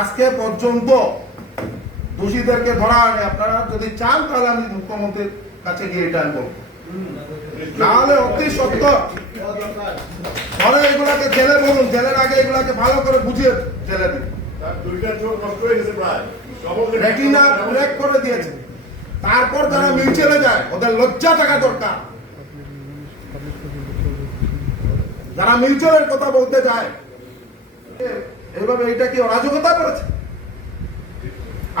আজকে পর্যন্ত দোষীদেরকে ধরা হয়নি। আপনারা যদি চান তাহলে আমি মুখ্যমন্ত্রীর কাছে গিয়ে এটা বলবো, নাহলে অতি সত্য পরে এগুলাকে জেলে বলুন, জেলের আগে এগুলাকে ভালো করে বুঝিয়ে জেলে দিন। রেটিনা ব্রেক করে দিয়েছে, তারপর যারা মিউচুয়ালে যায় ওদের লজ্জা থাকা দরকার। যারা মিউচুয়ালের কথা বলতে যায় এইভাবে এটা কি অরাজকতা করেছে?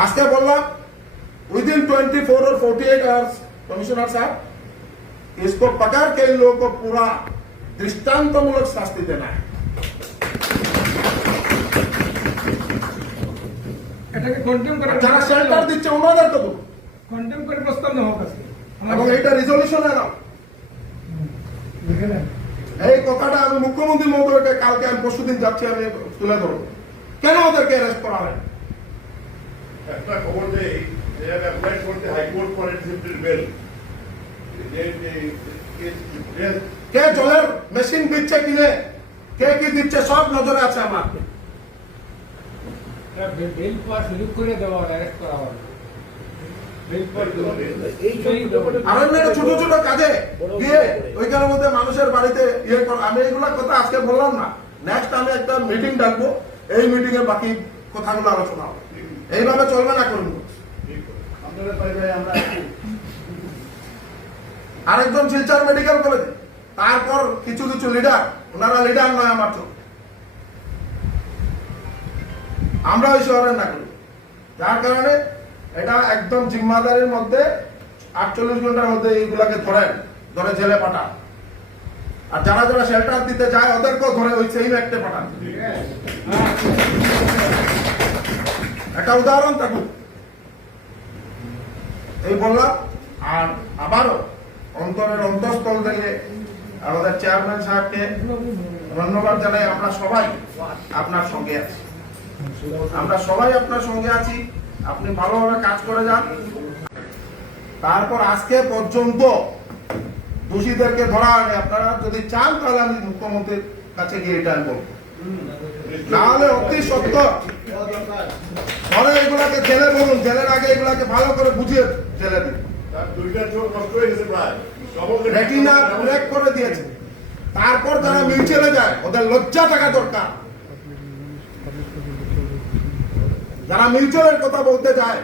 আজকে বললাম विदिन 24 और 48 आवर्स कमिश्नर साहब इसको पकड़ के इन लोगों को पूरा दृष्टांतमूलक शास्ति देना है। এটাকে কন্টেম করে যারা শেল্টার দিচ্ছে ওনাদেরকে তো কন্টেম করে প্রস্তাব দেওয়া হোক আজকে এবং এটা রিজলিউশনে নাও। এই কথাটা আমি মুখ্যমন্ত্রী মহোদয়কে কালকে আমি পরশুদিন যাচ্ছি আমি তুলে ধরবো, কেন ওদেরকে অ্যারেস্ট করা হয়। একটা খবর দেই যে অ্যাপ্লাই করতে হাইকোর্ট ফর এক্সিকিউটিভ বেল কে জলের মেশিন দিচ্ছে কিনে, কে কি দিচ্ছে সব নজরে আছে আমার। বেল পাস লিক করে দেওয়া হয়, অ্যারেস্ট করা হয়। আর ছোট ছোট কাজে দিয়ে ওইখানের মধ্যে মানুষের বাড়িতে ইয়ে করা, আমি এইগুলা কথা আজকে বললাম না, নেক্সট আমি একটা মিটিং ডাকবো, এই মিটিং এ বাকি কথাগুলো আলোচনা হবে। এইভাবে চলবে না করবো। আরেকজন শিলচর মেডিকেল কলেজ, তারপর কিছু কিছু লিডার, ওনারা লিডার নয় আমার চোখ, আমরা ওই শহরের নাগরিক, যার কারণে এটা একদম জিম্মাদারির মধ্যে 48 ঘন্টার মধ্যে এইগুলাকে ধরে জেলে পাঠান। আর যারা যারা শেল্টার দিতে যায় ওদেরকেও ধরে ওই সেম অ্যাক্টে পাঠান। একটা উদাহরণ থাকুক এই বললাম। আর আবারও অন্তরের অন্তঃস্থল থেকে আমাদের চেয়ারম্যান সাহেবকে ধন্যবাদ জানাই। আমরা সবাই আপনার সঙ্গে আছি, আমরা সবাই আপনার সঙ্গে আছি, আপনি ভালোভাবে কাজ করে যান। তারপর আজকে পর্যন্ত দোষীদেরকে ধরা হয়নি। আপনারা যদি চান তাহলে আমি মুখ্যমন্ত্রীর কাছে গিয়ে এটা বলবো, নাহলে অতি সত্য পরে এগুলাকে জেলে বলুন, জেলের আগে এগুলাকে ভালো করে বুঝিয়ে জেলে দিন। রেটিনা ব্রেক করে দিয়েছে, তারপর যারা মিউচুয়ালে যায় ওদের লজ্জা থাকা দরকার। যারা মিউচুয়ালের কথা বলতে যায়